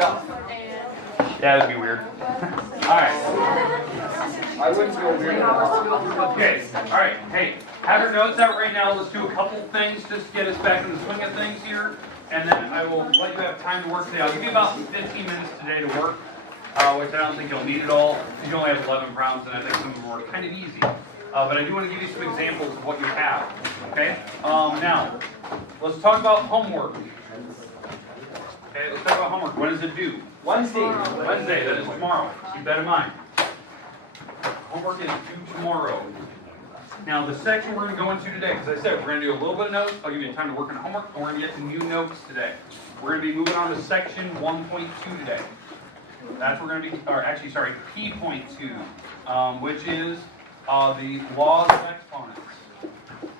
stuff. Yeah, that'd be weird. Alright. I wouldn't feel weird enough. Okay, alright. Hey, have your notes out right now. Let's do a couple things just to get us back in the swing of things here. And then I will let you have time to work today. I'll give you about 15 minutes today to work, which I don't think you'll need at all. You only have 11 problems, and I think some of them are kind of easy. But I do want to give you some examples of what you have. Okay? Now, let's talk about homework. Okay, let's talk about homework. When is it due? Wednesday. Wednesday, that is tomorrow. Keep that in mind. Homework is due tomorrow. Now, the section we're going to go into today, as I said, we're going to do a little bit of notes. I'll give you time to work on homework, and we're going to get to new notes today. We're going to be moving on to section 1.2 today. That's what we're going to be, or actually, sorry, P.2, which is the laws of exponents.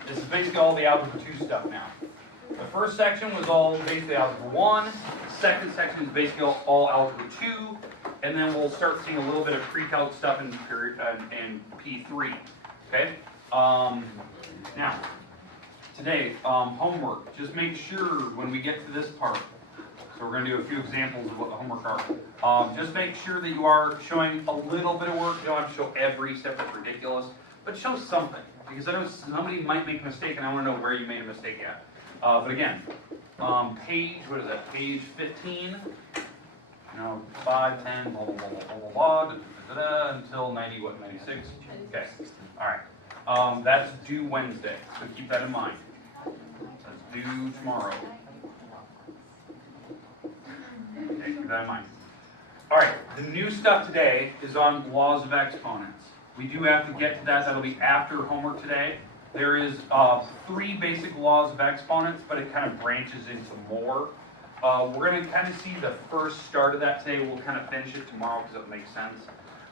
This is basically all the algebra 2 stuff now. The first section was all basically algebra 1. The second section is basically all algebra 2. And then we'll start seeing a little bit of pre-calc stuff in P3. Okay? Now, today, homework. Just make sure when we get to this part, so we're going to do a few examples of what the homework are. Just make sure that you are showing a little bit of work. You don't have to show every step, that's ridiculous. But show something. Because I know somebody might make a mistake, and I want to know where you made a mistake at. But again, page, what is that? Page 15. 5, 10, blah, blah, blah, blah, blah, blah, da, da, da, until 90, what, 96? Okay, all right. That's due Wednesday, so keep that in mind. That's due tomorrow. Okay, keep that in mind. All right, the new stuff today is on laws of exponents. We do have to get to that. That'll be after homework today. There is 3 basic laws of exponents, but it kind of branches into more. We're going to kind of see the first start of that today. We'll kind of finish it tomorrow because it makes sense.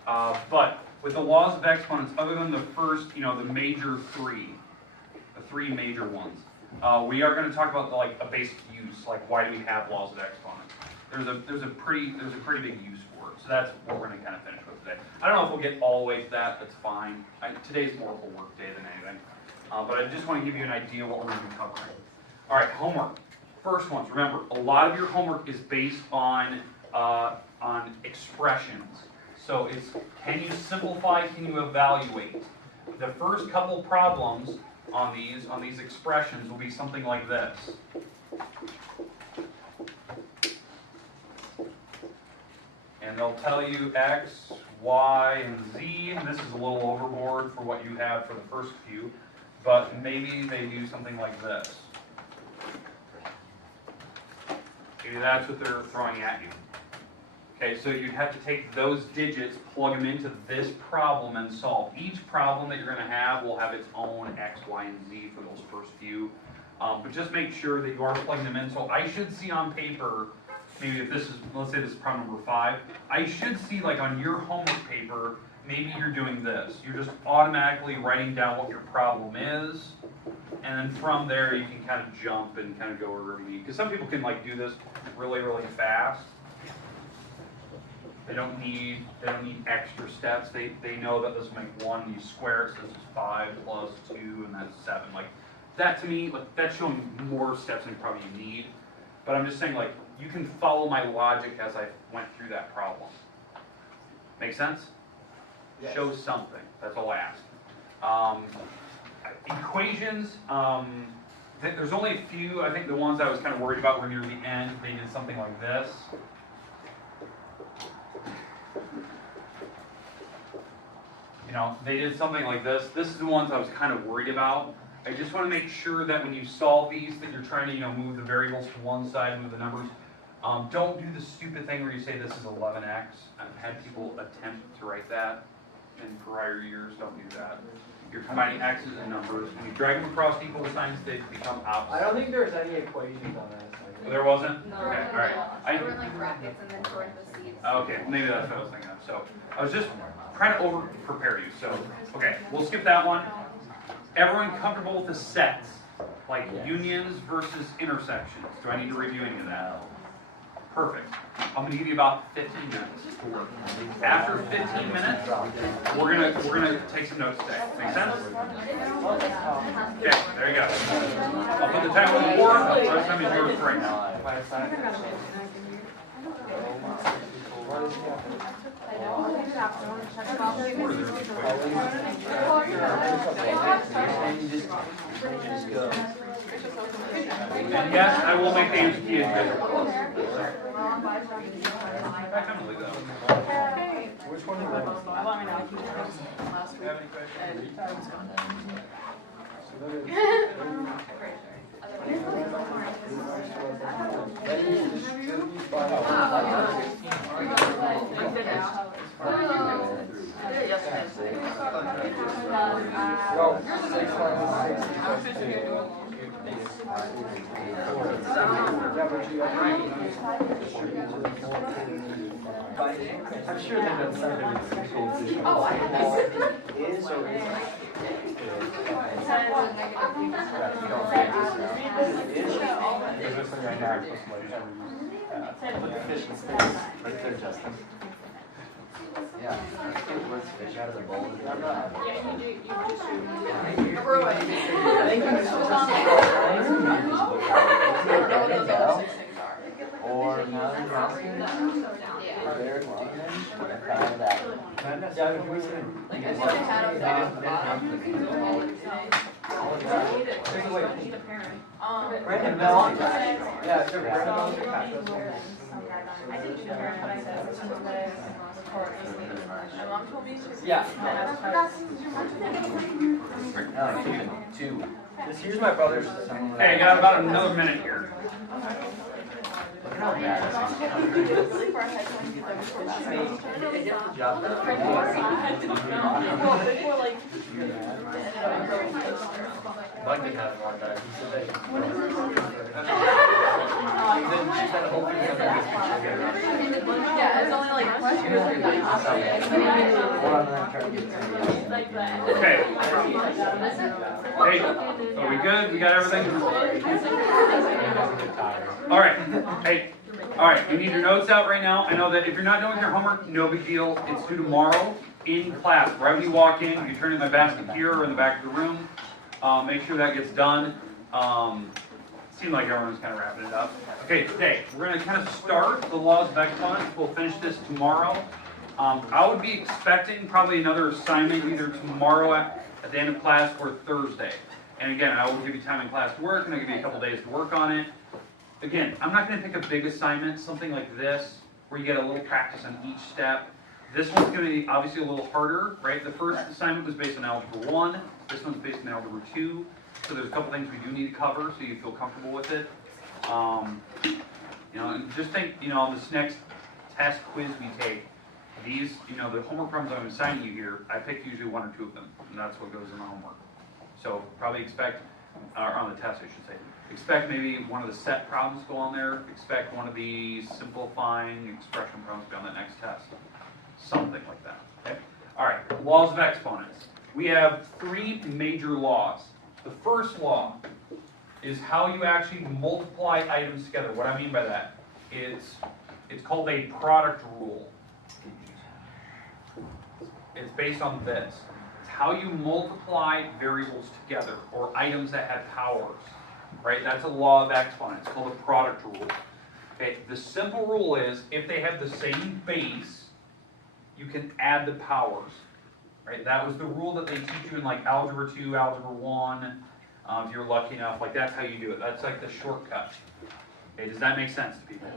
But with the laws of exponents, other than the first, the major 3, the 3 major ones, we are going to talk about a basic use, like why do we have laws of exponents? There's a pretty big use for it. So that's what we're going to kind of finish with today. I don't know if we'll get all the way to that. That's fine. Today's more of a work day than anything. But I just want to give you an idea of what we're going to be covering. All right, homework. First ones, remember, a lot of your homework is based on expressions. So it's, can you simplify, can you evaluate? The first couple problems on these expressions will be something like this. And they'll tell you x, y, and z. And this is a little overboard for what you have for the first few. But maybe they do something like this. Maybe that's what they're throwing at you. Okay, so you'd have to take those digits, plug them into this problem, and solve. Each problem that you're going to have will have its own x, y, and z for those first few. But just make sure that you are plugging them in. So I should see on paper, maybe if this is, let's say this is problem number 5, I should see on your homework paper, maybe you're doing this. You're just automatically writing down what your problem is. And then from there, you can kind of jump and kind of go wherever you need. Because some people can do this really, really fast. They don't need extra steps. They know that this will make 1. You square it, so this is 5 plus 2, and that's 7. That to me, that's showing more steps than probably you need. But I'm just saying, you can follow my logic as I went through that problem. Make sense? Yes. Show something. That's all I ask. Equations, there's only a few. I think the ones I was kind of worried about were near the end. They did something like this. They did something like this. This is the ones I was kind of worried about. I just want to make sure that when you solve these, that you're trying to, move the variables to one side, move the numbers. Don't do the stupid thing where you say this is 11x. I've had people attempt to write that in prior years. Don't do that. You're combining x's and numbers. When you drag them across equal signs, they become opposite. I don't think there's any equations on that. There wasn't? No, okay, all right. There were brackets and then parentheses. Okay, maybe that's what I was thinking of. So I was just trying to over-prepare you. So, okay, we'll skip that one. Everyone comfortable with the sets? Yes. Unions versus intersections. Do I need to review any of that? Perfect. I'm going to give you about 15 minutes to work. After 15 minutes, we're gonna take some notes today. Make sense? Okay, there you go. I'll put the time on the board. The rest of time is yours right now. And yes, I will make the answer key as good. Which one are you Have any questions? I'm sure they've done something with some schools. Oh, I is or is Is there something right now I'm supposed to let you put the fish in space right there, Justin? Yeah. It was fish out of the bowl. I'm not. Or now the mountain. Very well. I found that. Brandon Bell. Yeah, it's a Brandon Bell. Yeah. Two. Here's my brother's. Hey, I got about another minute here. Look at how bad Mike didn't have one that. He said that. Then she said the whole thing. Yeah, it's only like 2 or 3 times. Okay. Hey, are we good? We got everything? All right. Hey, all right. You need your notes out right now. I know that if you're not doing your homework, no big deal. It's due tomorrow in class. Right when you walk in, you turn in the basket here or in the back of the room. Make sure that gets done. Seems like everyone's kind of wrapping it up. Okay, today we're going to kind of start the laws of exponents. We'll finish this tomorrow. I would be expecting probably another assignment either tomorrow at the end of class or Thursday. And again, I will give you time in class to work, and I'll give you a couple days to work on it. Again, I'm not going to pick a big assignment, something like this, where you get a little practice on each step. This one's going to be obviously a little harder, right? The first assignment was based on Algebra 1. This one's based on Algebra 2. So there's a couple things we do need to cover so you feel comfortable with it. And just think, this next test quiz we take, these, the homework problems I'm assigning you here, I pick usually 1 or 2 of them, and that's what goes in the homework. So probably expect, or on the test I should say, expect maybe one of the set problems to go on there, expect one of the simplifying expression problems to be on that next test. Something like that, okay? All right, laws of exponents. We have 3 major laws. The first law is how you actually multiply items together. What I mean by that is it's called a product rule. It's based on this. It's how you multiply variables together or items that have powers. Right? That's a law of exponents. It's called a product rule. Okay, the simple rule is if they have the same base, you can add the powers. Right? That was the rule that they teach you in like Algebra 2, Algebra 1. If you're lucky enough, like that's how you do it. That's like the shortcut. Okay, does that make sense to people?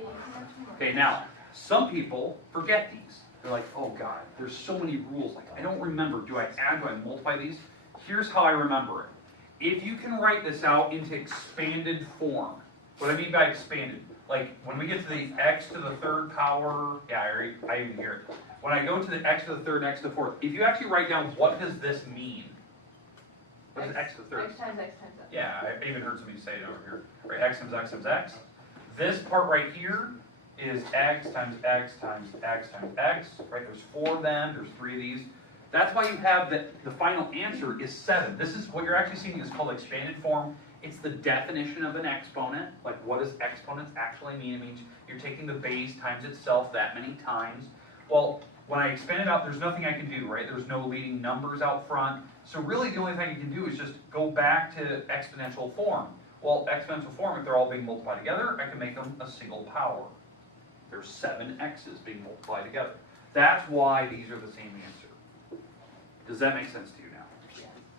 Okay, now, some people forget these. They're like, oh God, there's so many rules. Like, I don't remember. Do I add, do I multiply these? Here's how I remember it. If you can write this out into expanded form, what I mean by expanded, like when we get to the x to the third power, yeah, I even hear it. When I go to the x to the third, x to the fourth, if you actually write down what does this mean? What is x to the third? X times x times x. Yeah, I even heard somebody say it over here. Right, x times x times x. This part right here is x times x times x times x. Right, there's 4 of them, there's 3 of these. That's why you have the final answer is 7. This is what you're actually seeing is called expanded form. It's the definition of an exponent. Like what does exponents actually mean? It means you're taking the base times itself that many times. Well, when I expand it out, there's nothing I can do, right? There's no leading numbers out front. So really the only thing you can do is just go back to exponential form. Well, exponential form, if they're all being multiplied together, I can make them a single power. There's 7 x's being multiplied together. That's why these are the same answer. Does that make sense to you now?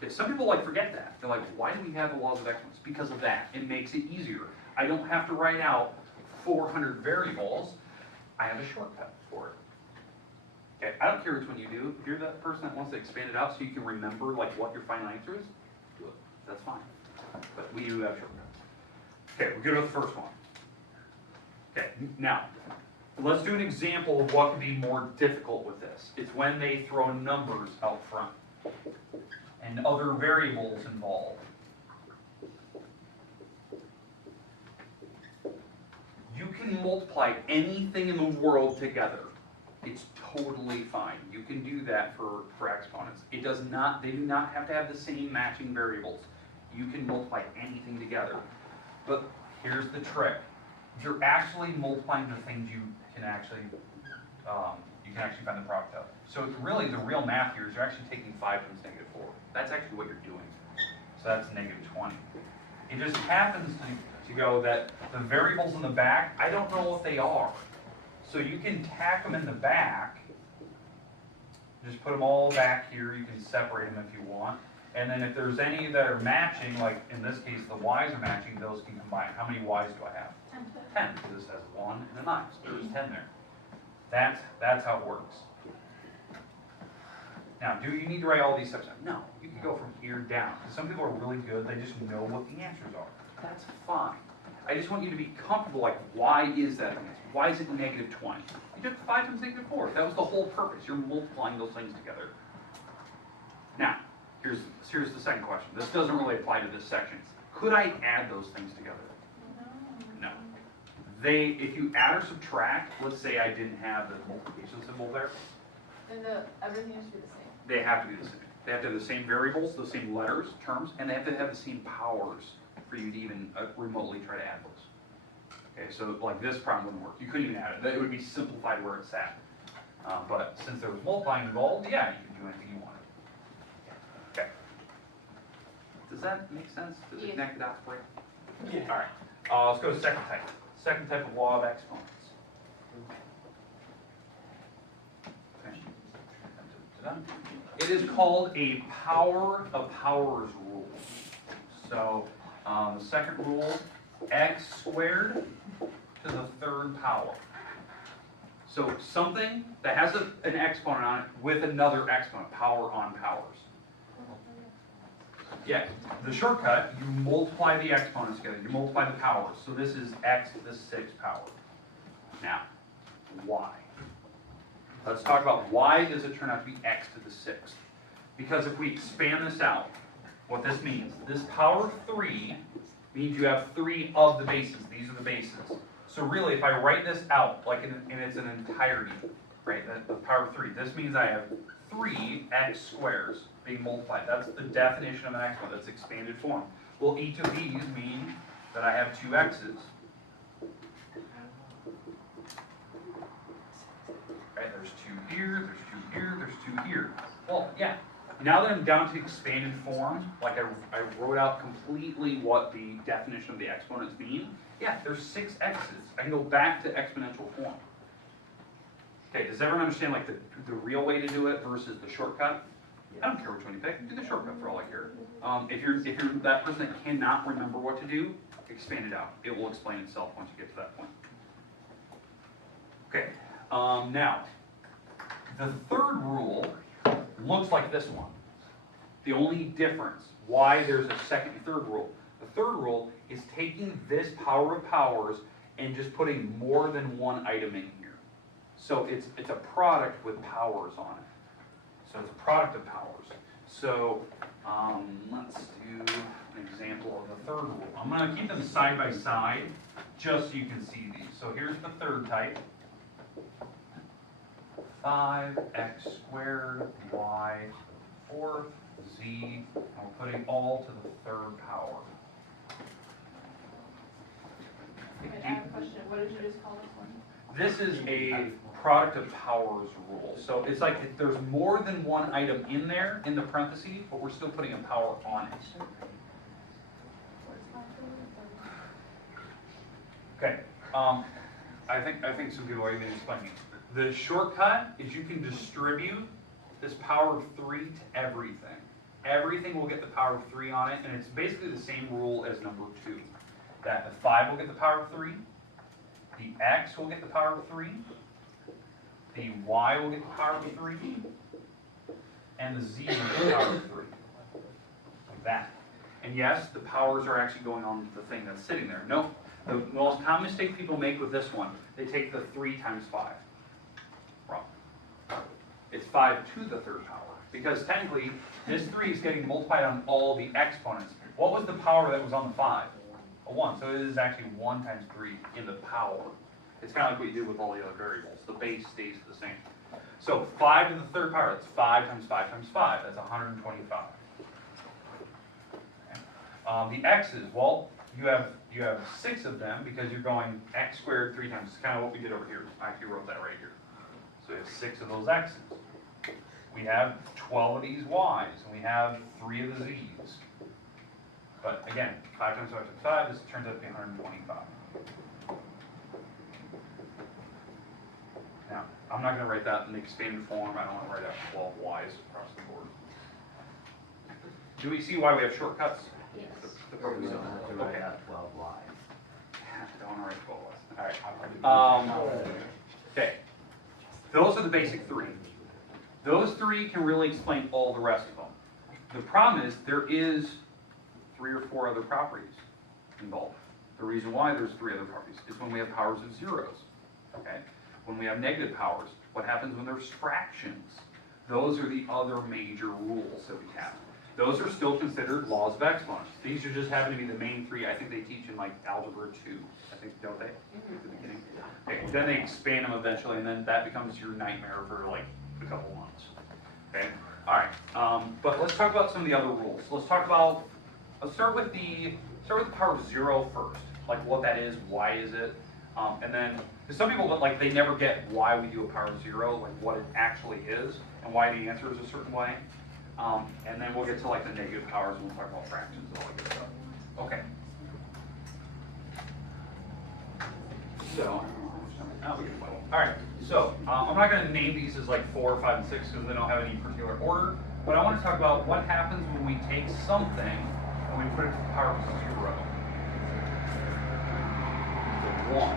Okay, some people like forget that. They're like, why do we have the laws of exponents? Because of that. It makes it easier. I don't have to write out 400 variables. I have a shortcut for it. Okay, I don't care which one you do. If you're that person that wants to expand it out so you can remember like what your final answer is, do it. That's fine. But we do have shortcuts. Okay, we're good with the first one. Okay, now, let's do an example of what can be more difficult with this. It's when they throw numbers out front and other variables involved. You can multiply anything in the world together. It's totally fine. You can do that for exponents. It does not, they do not have to have the same matching variables. You can multiply anything together. But here's the trick. You're actually multiplying the things you can actually find the product of. So it's really, the real math here is you're actually taking 5 times -4. That's actually what you're doing. So that's -20. It just happens to go that the variables in the back, I don't know what they are. So you can tack them in the back, just put them all back here, you can separate them if you want. And then if there's any that are matching, like in this case the y's are matching, those can combine. How many y's do I have? 10, because this has 1 and a 9, so there's 10 there. That's how it works. Now, do you need to write all these steps down? No, you can go from here down. Some people are really good, they just know what the answers are. That's fine. I just want you to be comfortable, like, why is that an answer? Why is it -20? You took 5 times -4. That was the whole purpose. You're multiplying those things together. Now, here's the second question. This doesn't really apply to this section. Could I add those things together? No. If you add or subtract, let's say I didn't have the multiplication symbol there. And everything has to be the same. They have to be the same. They have to have the same variables, the same letters, terms, and they have to have the same powers for you to even remotely try to add those. Okay, so like this problem wouldn't work. You couldn't even add it. It would be simplified where it's at. But since there was multiplying involved, yeah, you can do anything you wanted. Okay. Does that make sense? Does it connect the dots for you? Yeah. All right. Let's go to second type. Second type of law of exponents. Okay. It is called a power of powers rule. So the second rule, x squared to the third power. So something that has an exponent on it with another exponent, power on powers. Yeah, the shortcut, you multiply the exponents together, you multiply the powers. So this is x to the 6th power. Now, why? Let's talk about why does it turn out to be x to the 6th. Because if we expand this out, what this means, this power 3 means you have 3 of the bases. These are the bases. So really, if I write this out, like in its entirety, right, the power 3, this means I have 3 x squares being multiplied. That's the definition of an exponent. That's expanded form. Well, each of these mean that I have 2 x's. Right, there's 2 here, there's 2 here, there's 2 here. Well, yeah. Now that I'm down to expanded form, like I wrote out completely what the definition of the exponents mean, yeah, there's 6 x's. I can go back to exponential form. Okay, does everyone understand like the real way to do it versus the shortcut? I don't care which one you pick, do the shortcut for all I care. If you're that person that cannot remember what to do, expand it out. It will explain itself once you get to that point. Okay, now, the third rule looks like this one. The only difference, why there's a second and third rule. The third rule is taking this power of powers and just putting more than one item in here. So it's a product with powers on it. So it's a product of powers. So let's do an example of the third rule. I'm going to keep them side by side just so you can see these. So here's the third type. 5x squared y fourth z, and we're putting all to the third power. Wait, I have a question. What did you just call this one? This is a product of powers rule. So it's like if there's more than one item in there, in the parentheses, but we're still putting a power on it. Okay. I think some people are even explaining it. The shortcut is you can distribute this power of 3 to everything. Everything will get the power of 3 on it, and it's basically the same rule as number 2. That the 5 will get the power of 3, the x will get the power of 3, the y will get the power of 3, and the z will get the power of 3. Like that. And yes, the powers are actually going on the thing that's sitting there. No, the most common mistake people make with this one, they take the 3 times 5. Wrong. It's 5 to the third power. Because technically, this 3 is getting multiplied on all the exponents. What was the power that was on the 5? A 1. So it is actually 1 times 3 in the power. It's kind of like what you did with all the other variables. The base stays the same. So 5 to the third power, that's 5 times 5 times 5. That's 125. Okay. The x's, well, you have 6 of them because you're going x squared 3 times. It's kind of what we did over here. I actually wrote that right here. So we have 6 of those x's. We have 12 of these y's, and we have 3 of the z's. But again, 5 times 5 times 5, this turns out to be 125. Now, I'm not going to write that in the expanded form. I don't want to write out 12 y's across the board. Do we see why we have shortcuts? Yes. We don't have to write Okay. out 12 lines. Don't want to write 12 y's. All right. Okay. Those are the basic 3. Those 3 can really explain all the rest of them. The problem is there is 3 or 4 other properties involved. The reason why there's 3 other properties is when we have powers of zeros. Okay? When we have negative powers, what happens when there's fractions? Those are the other major rules that we have. Those are still considered laws of exponents. These are just happen to be the main 3. I think they teach in like algebra 2. I think, don't they? At the beginning. Okay, then they expand them eventually, and then that becomes your nightmare for like a couple months. Okay. All right. But let's talk about some of the other rules. Let's start with the power of 0 first. Like what that is, why is it, and then because some people like they never get why we do a power of 0, like what it actually is, and why the answer is a certain way. And then we'll get to like the negative powers, and we'll talk about fractions and all that good stuff. Okay. So, all right. So I'm not going to name these as like 4, 5, and 6 because they don't have any particular order. But I want to talk about what happens when we take something and we put it to the power of 0. So 1.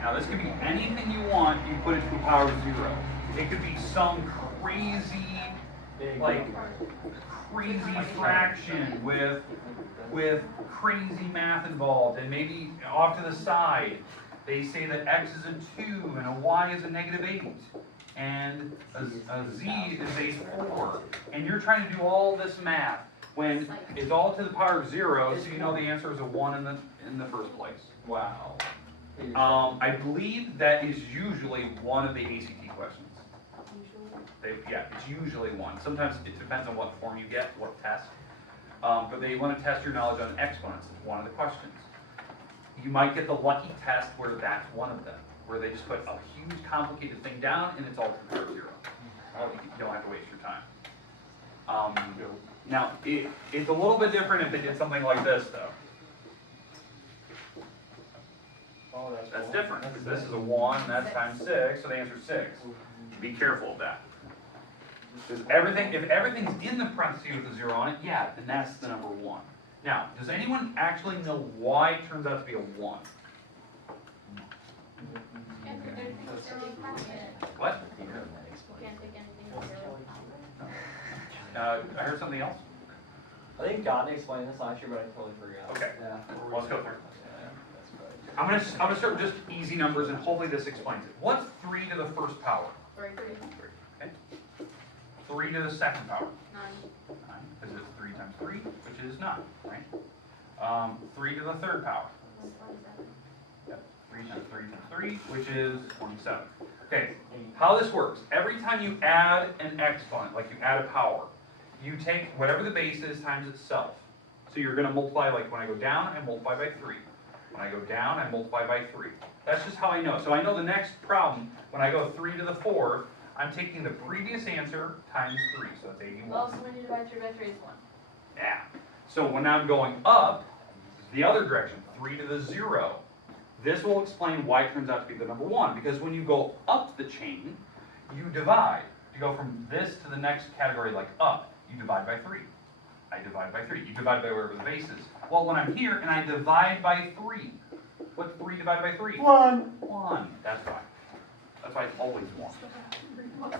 Now this could be anything you want. You put it to the power of 0. It could be some crazy, like crazy fraction with crazy math involved, and maybe off to the side they say that x is a 2 and a y is a -8 and a z is a 4, and you're trying to do all this math when it's all to the power of 0, so you know the answer is a 1 in the first place. Wow. I believe that is usually one of the ACT questions. Yeah, it's usually one. Sometimes it depends on what form you get, what test. But they want to test your knowledge on exponents. It's one of the questions. You might get the lucky test where that's one of them, where they just put a huge complicated thing down and it's all to the power of 0. You don't have to waste your time. Now, it's a little bit different if they did something like this, though. Oh, That's different, because this is a 1, that's times 6, so the answer is 6. Be careful of that. Because if everything's in the parentheses with a 0 on it, yeah, then that's the number 1. Now, does anyone actually know why it turns out to be a 1? Can't take anything zero power. What? Can't take anything zero power. I heard something else? I think God explained this last year, but I totally forgot. Okay. Yeah. Let's go through. Yeah, that's right. I'm gonna start with just easy numbers, and hopefully this explains it. What's 3 to the first power? 3, Okay. 3 to the second power? 9, 9, because it's 3 times 3, which is 9, right? 3 to the third power? 27. Yep. 3 times 3 times 3, which is 27. Okay, how this works, every time you add an exponent, like you add a power, you take whatever the base is times itself. So you're going to multiply, like when I go down, I multiply by 3. When I go down, I multiply by 3. That's just how I know. So I know the next problem, when I go 3 to the 4th, I'm taking the previous answer times 3, so that's 81. Well, so when you divide 3 by 3 is 1. Yeah. So when I'm going up, the other direction, 3 to the 0, This will explain why it turns out to be the number 1, because when you go up the chain, you divide. To go from this to the next category, like up, you divide by 3. I divide by 3. You divide by wherever the base is. Well, when I'm here and I divide by 3, what's 3 divided by 3? 1. 1. That's why. That's why it's always 1.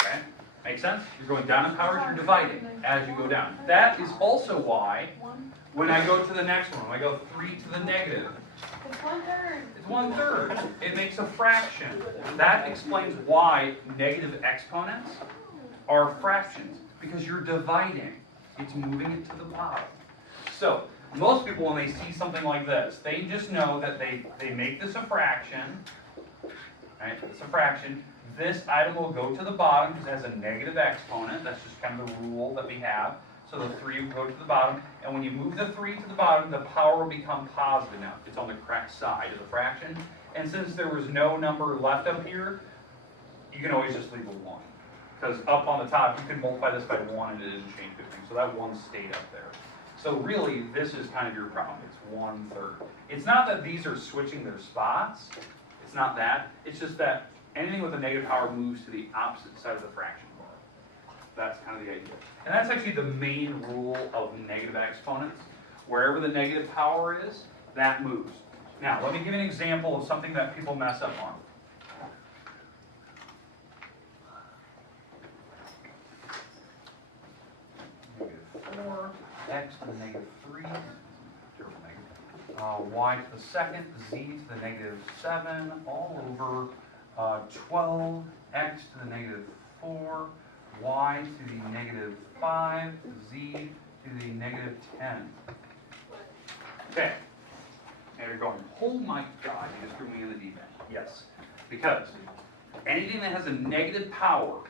Okay? Make sense? You're going down in powers, you're dividing as you go down. That is also why when I go to the next one, when I go 3 to the negative, It's 1/3. it's 1/3. It makes a fraction. That explains why negative exponents are fractions, because you're dividing. It's moving it to the bottom. So, most people, when they see something like this, they just know that they make this a fraction, right? It's a fraction. This item will go to the bottom because it has a negative exponent. That's just kind of the rule that we have. So the 3 will go to the bottom, and when you move the 3 to the bottom, the power will become positive now. It's on the correct side of the fraction. And since there was no number left up here, you can always just leave a 1. Because up on the top, you can multiply this by 1 and it doesn't change anything. So that 1 stayed up there. So really, this is kind of your problem. It's 1/3. It's not that these are switching their spots. It's not that. It's just that anything with a negative power moves to the opposite side of the fraction bar. That's kind of the idea. And that's actually the main rule of negative exponents. Wherever the negative power is, that moves. Now, let me give you an example of something that people mess up on. -4, x to the -3, y to the second, z to the -7, all over 12, x to the -4, y to the -5, z to the -10. Okay. And you're going, oh my God, you just threw me in the deep end. Yes. Because anything that has a negative power,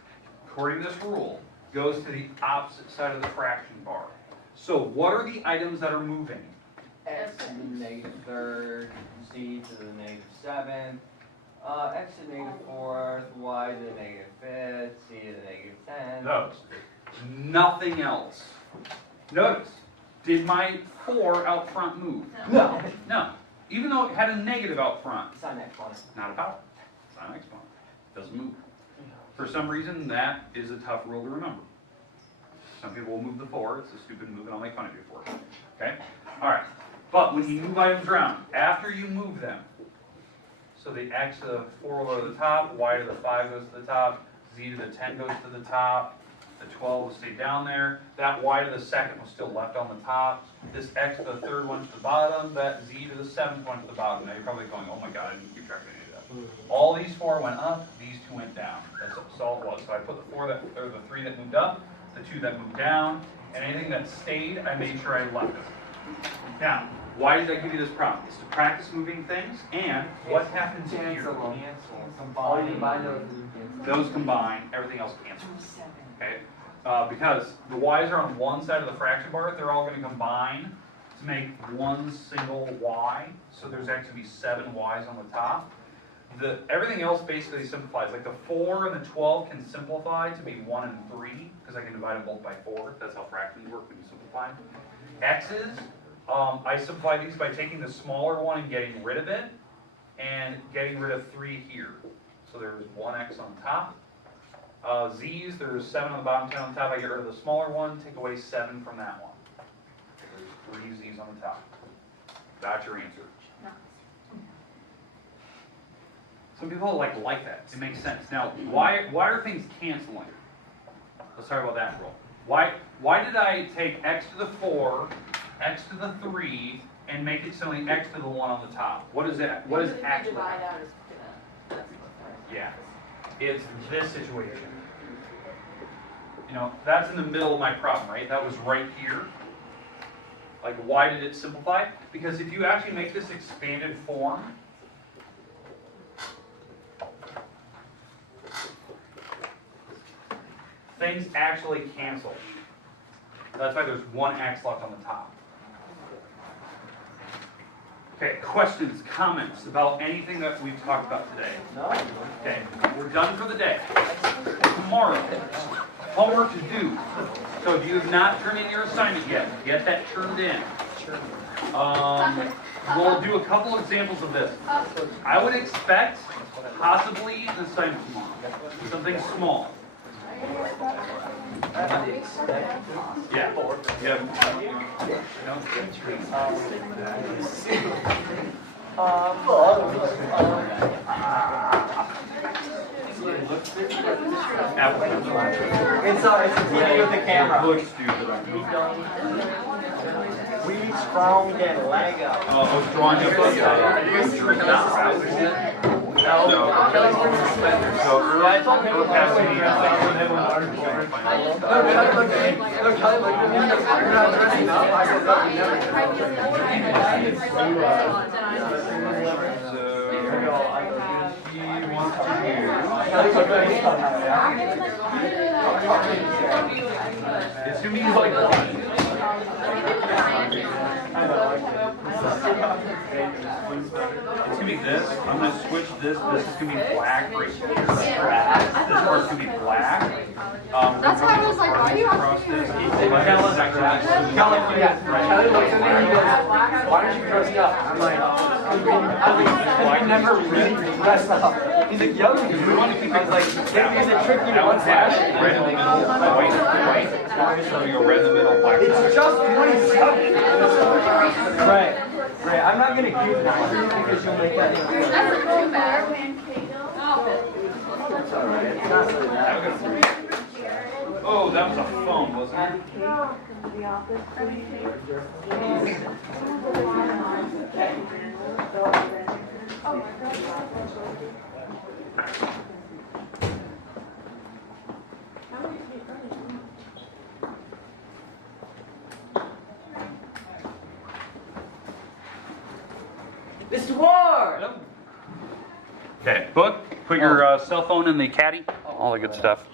according to this rule, goes to the opposite side of the fraction bar. So what are the items that are moving? X to the -3rd, z to the -7th, x to the -4th, y to the -5th, z to the -10th. Those. Nothing else. Notice, did my 4 out front move? No. No. Even though it had a negative out front. It's not an exponent. Not a power. It's not an exponent. It doesn't move. For some reason, that is a tough rule to remember. Some people will move the 4. It's a stupid move, and I'll make fun of you for it. Okay? All right. But when you move items around, after you move them, so the x to the 4 will go to the top, y to the 5 goes to the top, z to the 10 goes to the top, the 12 will stay down there, that y to the second was still left on the top, this x to the 3rd went to the bottom, that z to the 7th went to the bottom. Now you're probably going, oh my God, I didn't keep track of any of that. All these 4 went up, these 2 went down. That's all it was. So I put the 4 that, or the 3 that moved up, the 2 that moved down, and anything that stayed, I made sure I left it. Now, why did I give you this problem? It's to practice moving things, and what happens here? All you combine those. Those combine, everything else cancels. Okay? Because the y's are on one side of the fraction bar, they're all going to combine to make one single y. So there's actually be 7 y's on the top. Everything else basically simplifies. Like the 4 and the 12 can simplify to be 1 and 3, because I can divide them both by 4. That's how fractions work when you simplify. X's, I simplify these by taking the smaller one and getting rid of it, and getting rid of 3 here. So there's 1x on top. Z's, there's 7 on the bottom, 10 on the top. I get rid of the smaller one, take away 7 from that one. There's 3 Z's on the top. That's your answer. Some people like that. It makes sense. Now, why are things canceling? Let's talk about that rule. Why did I take x to the 4, x to the 3, and make it suddenly x to the 1 on the top? What is that? What is actually happening? Yeah. It's this situation. You know, that's in the middle of my problem, right? That was right here. Like, why did it simplify? Because if you actually make this expanded form, things actually cancel. That's why there's 1x left on the top. Okay, questions, comments about anything that we've talked about today? No. Okay, we're done for the day. Tomorrow, homework to do. So if you have not turned in your assignment yet, get that turned in. we'll do a couple examples of this. I would expect possibly this time tomorrow. Something small. Yeah. It's dealing with the camera. Looks stupid. We strong and leg up. Oh, I was drawing up a it's gonna be like it's gonna be this. I'm gonna switch this. This is gonna be black right here. This part's gonna be black. That's why I was like, why do you across have this. to Kelly looks at me and he goes, why don't you dress up? I'm like, I've never really dressed up. He's like, yo, you want to keep it like, is it tricky That one one's black. hash? Red in the middle. White. So you go red in the middle, black. It's just 27. Right. I'm not gonna keep that because you'll make that. That's too bad. It's alright. It's not really that. Oh, that was a phone, wasn't it? Mr. Ward! Okay, book. Put your cell phone in the caddy. All the good stuff.